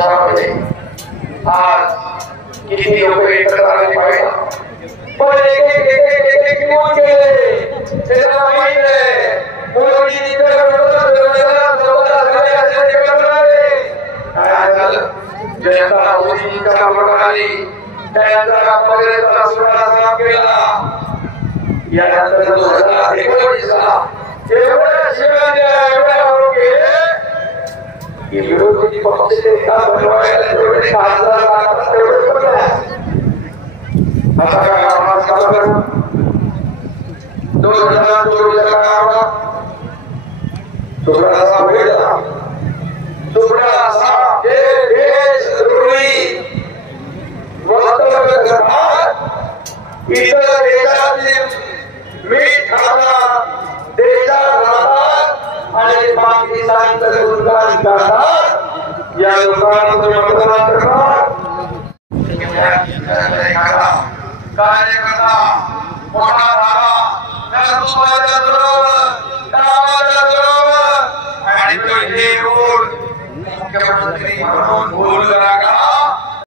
देशामध्ये आज किती लोक एकत्र आले पाहिजे पण एक निवड केले त्याला माहित आहे कोणी काय झालं जनता मोदींच्या कामावर आली त्यानंतर काँग्रेसचा सुराळा साफ केला यानंतर 2019ला एवढ्या शिवसेना एवढ्या आरोप केले की विरोधी पक्षाचे नेता बनवायला जेवढे खासदार लागतात तेवढे पण आता काय आवाज चालू करू 2024 काळात सुराळा वेळा सुराळा हे देशद्रोही वक्तव्य करतात इतर देशातील मीठ खातात देशात राहतात आणि पाकिस्तानचं गुणगान करतात या लोकांना तुम्ही मतदान करणार कार्यकर्ता मोठा झाला नरसोबाच्या जोरावर गावाच्या जोरावर आणि तो हे रोड मुख्यमंत्री म्हणून